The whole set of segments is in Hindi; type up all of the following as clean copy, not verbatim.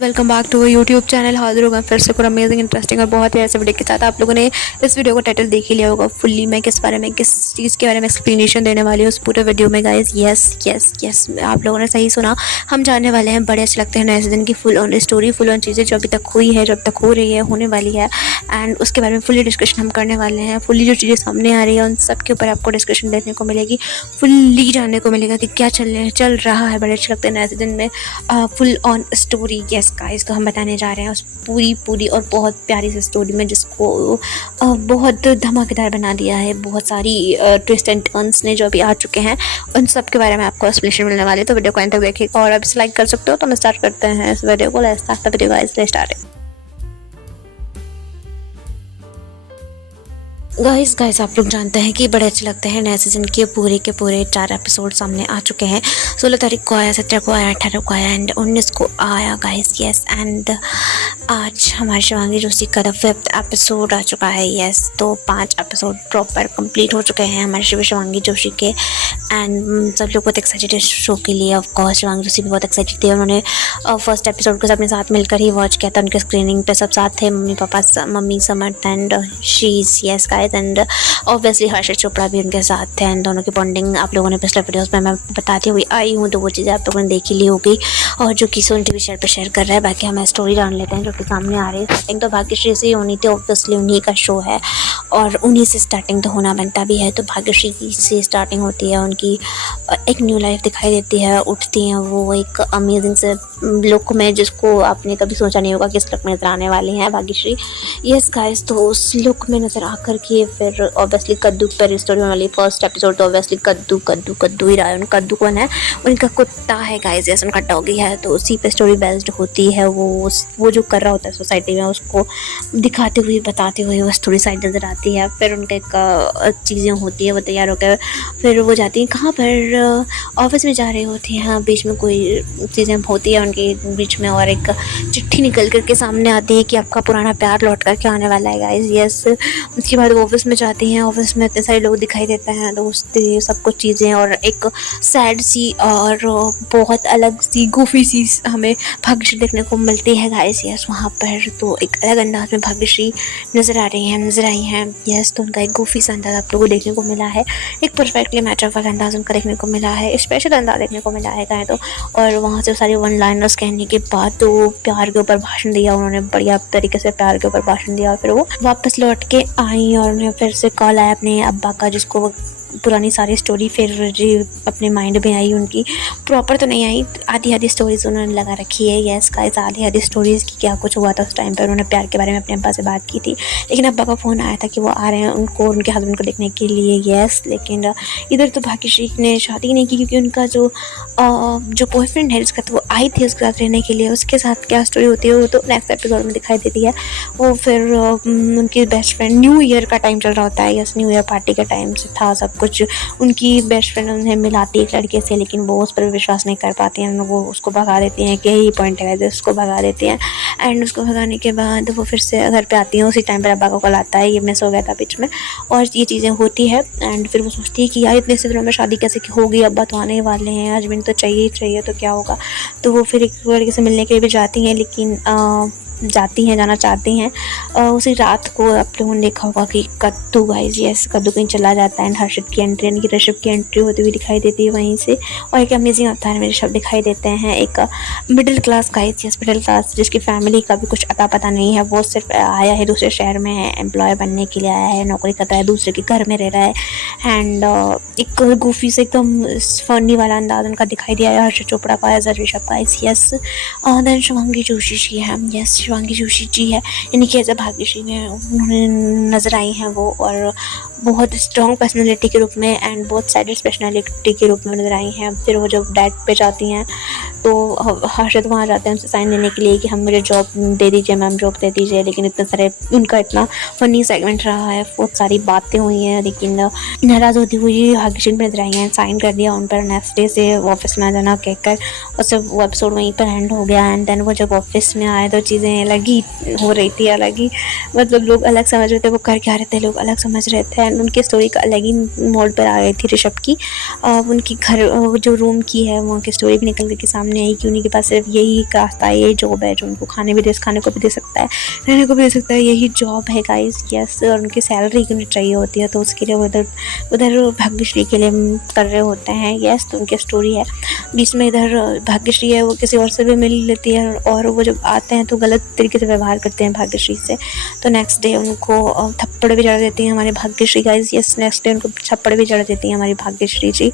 Welcome back to YouTube channel. हाजिर होगा फिर से कोई अमेजिंग इंटरेस्टिंग और बहुत ही ऐसे वीडियो के साथ। आप लोगों ने इस वीडियो का टाइटल देख ही लिया होगा। फुल्ली मैं किस बारे में, किस चीज़ के बारे में एक्सप्लेनेशन देने वाली हूँ उस पूरे वीडियो में गाइस। यस यस यस, आप लोगों ने सही सुना। हम जानने वाले हैं बड़े अच्छे लगते हैं नए सीजन की full on story, full on चीज़ें जो अभी तक हुई है, जो अब तक हो रही है, होने वाली है, एंड उसके बारे में फुल्ली डिस्कशन हम करने वाले हैं। फुल्ली जो चीज़ें सामने आ रही है उन सब के ऊपर आपको डिस्कशन देखने को मिलेगी। फुल्ली जानने को मिलेगा कि क्या चल रहा है बड़े अच्छे लगते हैं नए सीजन में। Full on story yes guys, तो हम बताने जा रहे हैं उस पूरी और बहुत प्यारी सी स्टोरी में जिसको बहुत धमाकेदार बना दिया है। बहुत सारी ट्विस्ट एंड टर्न्स ने जो अभी आ चुके हैं उन सब के बारे में आपको एक्सप्लेनेशन मिलने वाले। तो वीडियो को एंड तक देखिएगा और अब लाइक कर सकते हो। तो हम स्टार्ट करते हैं इस वीडियो को। Let's start the video guys, let's start. Guys आप लोग जानते हैं कि बड़े अच्छे लगते हैं नए सीजन के पूरे 4 एपिसोड सामने आ चुके हैं। 16 तारीख को आया, 17 को आया, 18 को आया एंड 19 को आया गाइस। यस, एंड आज हमारे शिवांगी जोशी का 5th एपिसोड आ चुका है। यस, तो 5 एपिसोड प्रॉपर कंप्लीट हो चुके हैं हमारे शिवांगी जोशी के एंड सब लोग बहुत एक्साइटेड है शो के लिए। ऑफ कोर्स शिवांगी जोशी भी बहुत एक्साइटेड थी। उन्होंने फर्स्ट एपिसोड को सबने साथ मिलकर ही वॉच किया था। उनके स्क्रीनिंग पे सब साथ थे, mummy papa, mummy Samarth and she's yes guys, and obviously Harshit Chopra भी उनके साथ थे। एंड दोनों की बॉन्डिंग आप लोगों ने पिछले वीडियोस में मैं बताती हुई आई हूँ, तो वो चीज़ें आप लोगों ने देख ही ली होगी और जो कि सोनी टीवी शेयर कर रहा है। बाकी हमें स्टोरी जान लेते हैं जो कि सामने आ रही है। स्टार्टिंग तो भाग्यश्री से ही होनी थी, ऑब्वियसली उन्हीं का शो है और उन्हीं से स्टार्टिंग तो होना बनता भी है। तो भाग्यश्री से स्टार्टिंग होती है, उनकी एक न्यू लाइफ दिखाई देती है। उठती हैं वो एक अमेजिंग से लुक में जिसको आपने कभी सोचा नहीं होगा कि इस लुक में नजर आने वाली हैं भाग्यश्री। यस गाइस, तो उस लुक में नजर आकर के फिर ऑब्वियसली कद्दू पर स्टोरी होने वाली। फर्स्ट एपिसोड तो ऑब्वियसली कद्दू ही रहा है। कद्दू कौन है? उनका कुत्ता है गाइस, यस उनका डॉगी है। तो उसी पे स्टोरी बेस्ड होती है। वो जो कर रहा होता है सोसाइटी में उसको दिखाते हुए बताते हुए वो स्टोरी साइड नजर आती है। फिर उनका एक चीज़ें होती है, वो तैयार होकर फिर वो जाती हैं कहाँ पर, ऑफिस में जा रही होती हैं। बीच में कोई चीज़ें होती है उनके बीच में और एक चिट्ठी निकल करके सामने आती है कि आपका पुराना प्यार लौट करके आने वाला है गाइस। यस, उसके बाद वो ऑफिस में जाती हैं। ऑफिस में इतने सारे लोग दिखाई देते हैं, दोस्ती सब कुछ चीज़ें और एक सैड सी और बहुत अलग सी गोफी सी हमें भाग्यश्री देखने को मिलती है गाइस। यस, वहाँ पर तो एक अलग अंदाज में भाग्यश्री नजर आई हैं। यस, तो उनका एक गोफी सा अंदाज आप लोगों को देखने को मिला है। एक परफेक्टली मैचअप वाला अंदाज उनका देखने को मिला है, स्पेशल अंदाज देखने को मिला है गाय तो। और वहाँ से सारी 1 लाइनर्स कहने के बाद तो प्यार के ऊपर भाषण दिया उन्होंने, बढ़िया तरीके से प्यार के ऊपर भाषण दिया। फिर वो वापस लौट के आई और उन्हें फिर से कॉल आया अपने अब्बा का, जिसको वो पुरानी सारी स्टोरी फिर अपने माइंड में आई। उनकी प्रॉपर तो नहीं आई, आधी स्टोरीज उन्होंने लगा रखी है। यस गाइस, आधी स्टोरीज की क्या कुछ हुआ था उस टाइम पर। उन्होंने प्यार के बारे में अपने अब्बा से बात की थी, लेकिन अब्बा का फ़ोन आया था कि वो आ रहे हैं उनके हस्बैंड को देखने के लिए। यस, लेकिन इधर तो भाग्यश्री ने शादी नहीं की क्योंकि उनका जो बॉयफ्रेंड है जिसका, तो वो आई थी उसके साथ रहने के लिए। उसके साथ क्या स्टोरी होती है वो तो नेक्स्ट एपिसोड में दिखाई देती है। वो फिर उनकी बेस्ट फ्रेंड, न्यू ईयर का टाइम चल रहा होता है। यस, न्यू ईयर पार्टी का टाइम से था सब कुछ। उनकी बेस्ट फ्रेंड उन्हें मिलाती है एक लड़के से, लेकिन वो उस पर विश्वास नहीं कर पाती हैं। वो उसको भगा देती हैं कि यही पॉइंट है, उसको भगा देती हैं। एंड उसको भगाने के बाद वो फिर से घर पे आती हैं। उसी टाइम पर अब्बा को कॉल आता है, ये मिस हो गया था बीच में और ये चीज़ें होती है। एंड फिर वो सोचती है कि यार इतने से दिनों में शादी कैसे होगी, अब्बा तो आने ही वाले हैं, हस्बैंड तो चाहिए ही चाहिए, तो क्या होगा। तो वो फिर एक लड़के से मिलने के लिए भी जाती हैं, लेकिन जाना चाहती हैं। उसी रात को आप लोगों ने देखा होगा कि कद्दू गाइस, यस कद्दू कहीं चला जाता है एंड हर्षित की एंट्री यानी कि ऋषभ की एंट्री होती हुई दिखाई देती है वहीं से। और एक अमेजिंग अवतार में ऋषभ दिखाई देते हैं, एक middle class guys, yes middle class, जिसकी फैमिली का भी कुछ अता पता नहीं है। वो सिर्फ आया है दूसरे शहर में, है एम्प्लॉय बनने के लिए आया है, नौकरी करता है, दूसरे के घर में रह रहा है। एंड एक गोफी से एकदम फनी वाला अंदाज उनका दिखाई दिया है हर्षित चोपड़ा का as a Rishabh guys. Yes, then Shivangi Joshi ji है, यस शिवांगी जोशी जी है यानी कि एज अ भाग्यश्री में उन्होंने नज़र आई हैं वो, और बहुत स्ट्रॉन्ग पर्सनैलिटी के रूप में एंड बहुत साइडेड पर्सनैलिटी के रूप में नजर आई हैं। फिर वो जब डेट पे जाती हैं तो हर्षद वहाँ जाते हैं उनसे साइन लेने के लिए कि हम मुझे जॉब दे दीजिए मैम, जॉब दे दीजिए। लेकिन इतने सारे उनका इतना फनी सेगमेंट रहा है, बहुत सारी बातें हुई हैं, लेकिन नाराज़ होती हुई भाग्यश्री में नजर आई हैं। साइन कर दिया उन पर, नेक्स्ट डे से ऑफिस में आ जाना कहकर, और सब वो एपिसोड वहीं पर एंड हो गया। एंड देन वो जब ऑफिस में आए तो चीज़ें अलग ही हो रही थी, अलग ही मतलब लोग अलग समझ रहे थे वो कर क्या रहे थे, लोग अलग समझ रहे थे। एंड उनकी स्टोरी का अलग ही मोड पर आ गई थी ऋषभ की। उनकी घर जो रूम की है वहाँ की स्टोरी भी निकल के सामने आई कि उन्हीं के पास सिर्फ यही एक रास्ता है, यही जॉब है जो उनको खाने को भी दे सकता है, रहने को भी दे सकता है, यही जॉब है गाइस। यस, और उनकी सैलरी उन्हें चाहिए होती है तो उसके लिए वो उधर भाग्यश्री के लिए कर रहे होते हैं। यस, तो उनकी स्टोरी है। बीच में इधर भाग्यश्री है वो किसी और से भी मिल लेती है और वो जब आते हैं तो गलत तरीके से व्यवहार करते हैं भाग्यश्री से। तो नेक्स्ट डे उनको थप्पड़ भी चढ़ देती हैं हमारी Bhagyashree guys. Yes, next day उनको थप्पड़ भी चढ़ देती हैं हमारी भाग्यश्री जी।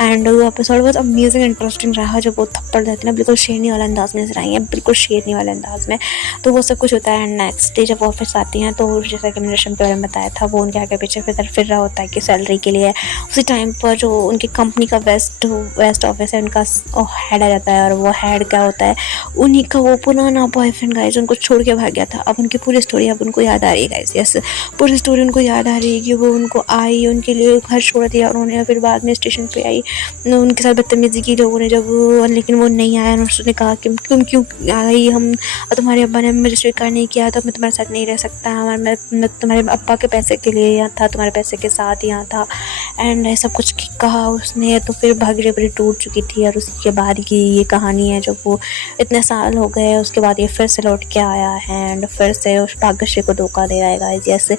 एंड वो एपिसोड बहुत अमेजिंग इंटरेस्टिंग रहा। जब वो थप्पड़ देते हैं बिल्कुल शेरनी वाला अंदाज में नजर आई है, बिल्कुल शेरनी वाले अंदाज में। तो वो सब कुछ होता है। एंड नेक्स्ट डे जब ऑफिस आती हैं तो जैसा कि मैंने ऋषभ के बारे में बताया था, वो उनके आगे पीछे फिर रहा होता है कि सैलरी के लिए। उसी टाइम पर जो उनकी कंपनी का वेस्ट ऑफिस है उनका हेड आ जाता है और वो हेड क्या होता है, उन्हीं का वो पुराना बॉयफ्रेंड गाइस उनको छोड़ के भाग गया था। अब उनकी पूरी स्टोरी अब उनको याद आ रही है गाइस। यस, पूरी स्टोरी उनको याद आ रही है कि वो उनको आई, उनके लिए घर छोड़ दिया उन्होंने, फिर बाद में स्टेशन पे आई, उनके साथ बदतमीजी की लोगों ने जब, लेकिन वो नहीं आया। उसने कहा कि तुम क्यों आई, हम तुम्हारे अब्बा ने मुझे स्वीकार नहीं किया तो मैं तुम्हारे साथ नहीं रह सकता, मैं तुम्हारे अब्बा के पैसे के लिए यहाँ था, तुम्हारे पैसे के साथ यहाँ था। एंड ऐसा कुछ कहा उसने। तो फिर भाग्य बड़ी टूट चुकी थी और उसके बाद की ये कहानी है। जब वो इतने साल हो गए उसके बाद ये फिर से लौट के आया है एंड फिर से उस भाग्यश्री को धोखा दे रहा है। जैसे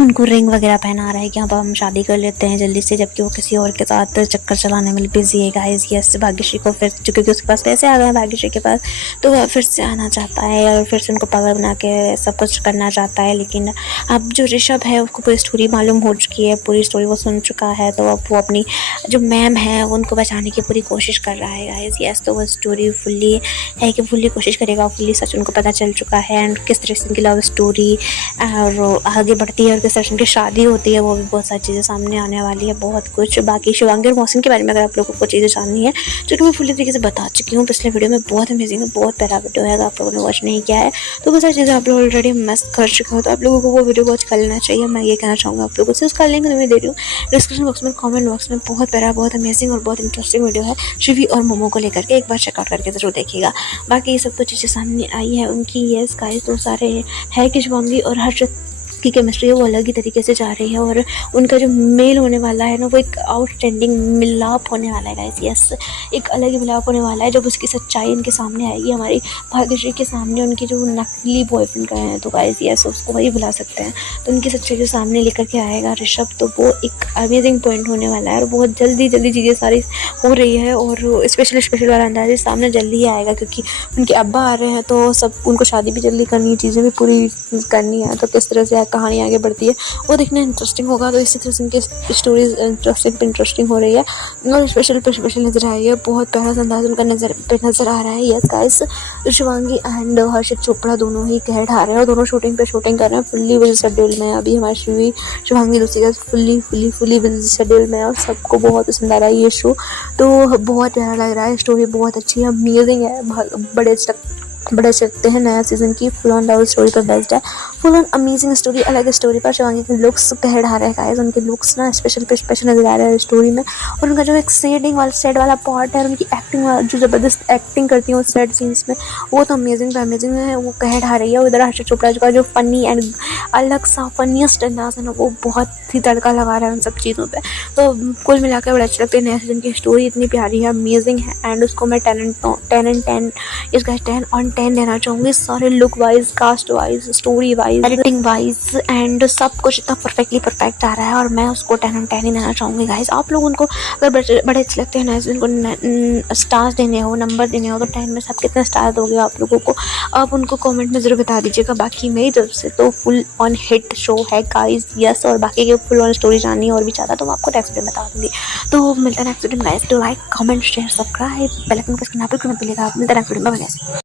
उनको रिंग वगैरह पहना रहा है कि अब हम शादी कर लेते हैं जल्दी से, जबकि वो किसी और के साथ चक्कर चलाने में बिजी है गाइस। यस, भाग्यश्री को फिर क्योंकि उसके पास पैसे आ गए हैं भाग्यश्री के पास, तो वह फिर से आना चाहता है और फिर से उनको पागल बना के सब कुछ करना चाहता है। लेकिन अब जो ऋषभ है उसको पूरी स्टोरी मालूम हो चुकी है, पूरी स्टोरी वो सुन चुका है, तो अब वो अपनी जो मैम है उनको बचाने की पूरी कोशिश कर रहा है गाइस। यस, तो वो स्टोरी फुल्ली है कि फुल्ली कोशिश करेगा, फुल्ली सच उनको पता चल चुका है एंड किस तरह से उनकी लव स्टोरी और आगे बढ़ती है और किस तरह से उनकी शादी होती है। वो भी बहुत सारी चीज़ें सामने आने वाली है, बहुत कुछ। बाकी शिवांगी और मौसम के बारे में अगर आप लोगों को चीज़ें जाननी है जो कि मैं फुल्ली तरीके से बता चुकी हूँ पिछले वीडियो में, बहुत अमेजिंग है, बहुत प्यारा वीडियो है। अगर आप लोगों ने वॉच नहीं किया है तो बहुत सारी चीज़ें आप लोग ऑलरेडी मस्त कर चुके हो, तो आप लोगों को वो वीडियो वॉच कर लेना चाहिए। मैं ये कहना चाहूँगा आप लोगों से। उसका लिंक मैं दे रही हूँ डिस्क्रिप्शन बॉक्स में, कमेंट बॉक्स में। बहुत प्यारा, बहुत अमेजिंग और बहुत इंटरेस्टिंग वीडियो है शिवी और मोमो को लेकर के, एक बार चेकआउट करके जरूर देखिएगा। बाकी ये सब तो चीज़ें सामने आई है उनकी। यस गाइस, तो सारे है कि शिवांगी और हर्षित की केमिस्ट्री है वो अलग ही तरीके से जा रही है और उनका जो मेल होने वाला है ना वो एक आउटस्टैंडिंग मिलाप होने वाला है गाइस। यस, एक अलग ही मिलाप होने वाला है जब उसकी सच्चाई इनके सामने आएगी, हमारी भाग्यश्री के सामने। उनकी जो नकली बॉयफ्रेंड का है तो गाइस यस उसको वही बुला सकते हैं, तो उनकी सच्चाई जो सामने लेकर के आएगा ऋषभ, तो वो एक अमेजिंग पॉइंट होने वाला है और बहुत जल्दी चीज़ें सारी हो रही है और स्पेशल वाला अंदाज़ सामने जल्दी ही आएगा क्योंकि उनके अब्बा आ रहे हैं, तो सब उनको शादी भी जल्दी करनी है, चीज़ें भी पूरी करनी है। तो किस तरह से कहानी आगे बढ़ती है वो देखना इंटरेस्टिंग होगा। तो इसी तरह से इनकी स्टोरीज इंटरेस्टिंग हो रही है और स्पेशल नजर आई है। बहुत प्यारा अंदाज उनका नजर आ रहा है। यस गाइस, शिवांगी एंड हर्षित चोपड़ा दोनों ही कह ढा रहे हैं और दोनों शूटिंग कर रहे हैं, फुल्ली विल शेड्यूल में। अभी हमारी शिवांगी दूसरी फुल्ली विल शेड्यूल में और सबको बहुत पसंद आ रहा है ये शो, तो बहुत प्यारा लग रहा है। स्टोरी बहुत अच्छी है, अमेजिंग है, बड़े सकते हैं नया सीजन की फुल ऑन लव स्टोरी पर बेस्ड है, फुल ऑन अमेजिंग स्टोरी, अलग स्टोरी पर। शिवांगी के लुक्स कह ढा रहे हैं गाइस, उनके लुक्स ना स्पेशल नजर आ रहे हैं स्टोरी में और उनका जो एक सेड वाला पार्ट है, उनकी एक्टिंग जो ज़बरदस्त एक्टिंग करती है वो सेड सीन्स में, वो तो अमेजिंग है, वो कह ढा रही है। उधर हर्षित चोपड़ा का जो फनी एंड अलग सा फनीस्ट अंदाज है ना वो बहुत ही तड़का लगा रहा है उन सब चीज़ों पर। तो कुल मिलाकर बड़े अच्छे लगते हैं। नया सीजन की स्टोरी इतनी प्यारी है, अमेजिंग है एंड उसको मैं 10 इसका 10 देना चाहूँगी। सारे look wise, caste wise, story wise, editing wise and सब कुछ इतना परफेक्ट आ रहा है और मैं उसको 10 ही देना चाहूँगी गाइस। आप लोग उनको अगर बड़े अच्छे लगते हैं ना, उनको स्टार्स देने हो, नंबर देने हो, तो 10 में सब कितने स्टार दोगे आप लोगों को, आप उनको कमेंट में ज़रूर बता दीजिएगा। बाकी मेरी तरफ से तो फुल ऑन हिट शो है गाइस। यस, और बाकी की फुल ऑन स्टोरी जाननी है और भी ज़्यादा तो मैं आपको नेक्स्ट वीडियो में बता दूँगी। तो मिलता है नेक्स्ट वीडियो में गाइस। तो like, comment, share, subscribe, bell icon press करना बिल्कुल मत भूलिएगा। मिलता है नेक्स्ट वीडियो में गाइस।